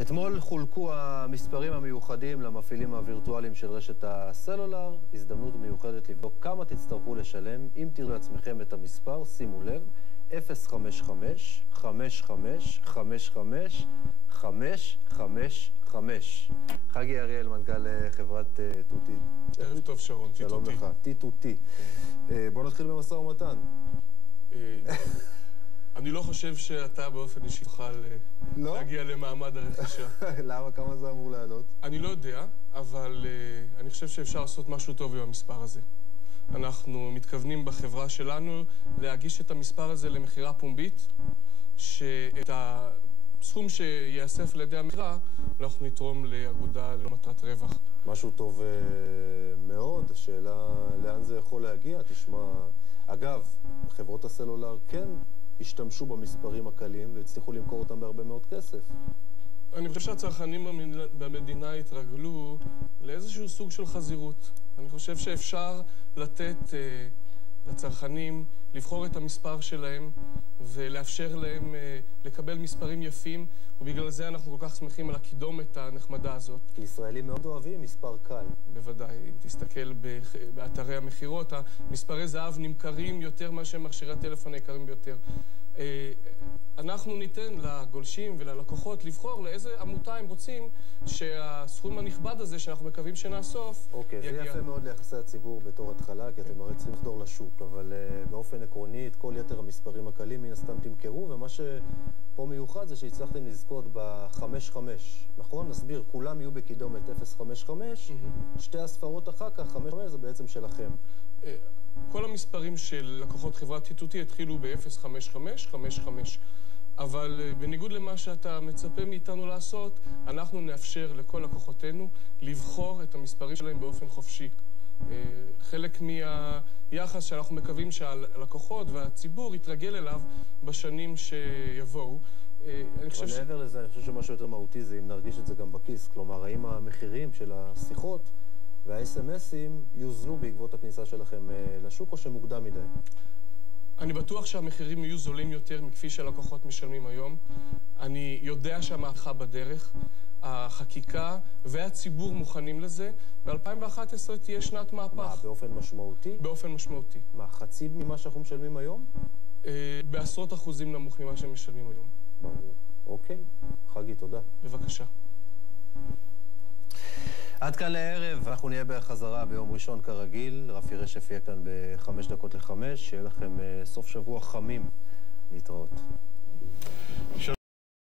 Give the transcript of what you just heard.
אתמול חולקו המספרים המיוחדים למפעילים הווירטואליים של רשת הסלולר. הזדמנות מיוחדת לבדוק כמה תצטרכו לשלם. אם תראו לעצמכם את המספר, שימו לב, 055-55-55-555. חגי אריאל, מנכ"ל חברת תותי. ערב טוב שרון, תותי. שלום לך, תותי. בוא נתחיל במשא ומתן. אני לא חושב שאתה באופן אישי תוכל להגיע למעמד הרכישה. למה? כמה זה אמור לעלות? אני לא יודע, אבל אני חושב שאפשר לעשות משהו טוב עם המספר הזה. אנחנו מתכוונים בחברה שלנו להגיש את המספר הזה למכירה פומבית, שאת הסכום שיאסף לידי המכירה אנחנו נתרום לאגודה למטרת רווח. משהו טוב מאוד. השאלה לאן זה יכול להגיע. תשמע, אגב, חברות הסלולר כן השתמשו במספרים הקלים והצליחו למכור אותם בהרבה מאוד כסף. אני חושב שהצרכנים במדינה התרגלו לאיזשהו סוג של חזירות. אני חושב שאפשר לתת לצרכנים לבחור את המספר שלהם ולאפשר להם לקבל מספרים יפים, ובגלל זה אנחנו כל כך שמחים על הקידומת הנחמדה הזאת. כי ישראלים מאוד אוהבים מספר קל. בוודאי. אם תסתכל באתרי המחירות, המספרי זהב נמכרים יותר מאשר מכשירי הטלפון היקרים ביותר. אנחנו ניתן לגולשים וללקוחות לבחור לאיזה עמותה הם רוצים שהסכום הנכבד הזה שאנחנו מקווים שנאסוף אוקיי, זה יפה מאוד ליחסי הציבור בתור התחלה, כי אתם הרי צריכים לחדור לשוק, אבל באופן עקרוני את כל יתר המספרים הקלים מן הסתם תמכרו, ומה שפה מיוחד זה שהצלחתם לזכות ב-5-5, נכון? נסביר, כולם יהיו בקידומת 0-5-5, שתי הספרות אחר כך, 5-5 זה בעצם שלכם. כל המספרים של לקוחות חברת תותי התחילו ב-055-55, אבל בניגוד למה שאתה מצפה מאיתנו לעשות, אנחנו נאפשר לכל לקוחותינו לבחור את המספרים שלהם באופן חופשי. חלק מהיחס שאנחנו מקווים שהלקוחות והציבור יתרגל אליו בשנים שיבואו. אבל מעבר לזה, אני חושב שמשהו יותר מהותי זה אם נרגיש את זה גם בכיס. כלומר, האם המחירים של השיחות וה-SMSים יוזלו בעקבות הכניסה שלכם לשוק, או שמוקדם מדי? אני בטוח שהמחירים יהיו זולים יותר מכפי שהלקוחות משלמים היום. אני יודע שהמהפכה בדרך, החקיקה והציבור מוכנים לזה. ב-2011 תהיה שנת מהפך. מה, באופן משמעותי? באופן משמעותי. מה, חצי ממה שאנחנו משלמים היום? בעשרות אחוזים נמוך ממה שהם משלמים היום. ברור. אוקיי. חגי, תודה. בבקשה. עד כאן לערב, אנחנו נהיה בחזרה ביום ראשון כרגיל. רפי רשף יהיה כאן ב5:55. שיהיה לכם סוף שבוע חמים. להתראות.